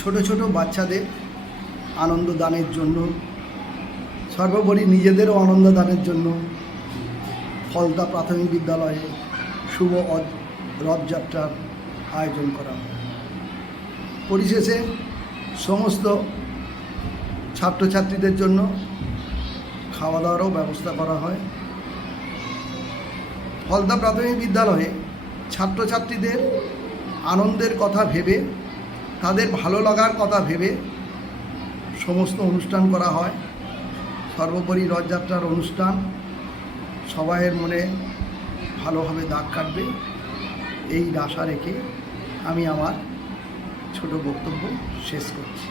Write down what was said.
ছোট ছোট বাচ্চাদের আনন্দ দানের জন্য, সর্বোপরি নিজেদেরও আনন্দ দানের জন্য ফলতা প্রাথমিক বিদ্যালয়ে শুভ রথযাত্রার আয়োজন করা হয়। পরিশেষে সমস্ত ছাত্রছাত্রীদের জন্য খাওয়া দাওয়ারও ব্যবস্থা করা হয়। ফলতা প্রাথমিক বিদ্যালয়ে ছাত্রছাত্রীদের আনন্দের কথা ভেবে, তাদের ভালো লাগার কথা ভেবে সমস্ত অনুষ্ঠান করা হয়। সর্বোপরি রথযাত্রার অনুষ্ঠান সবাইয়ের মনে ভালোভাবে দাগ কাটবে, এই আশা রেখে আমি আমার ছোট বক্তব্য শেষ করছি।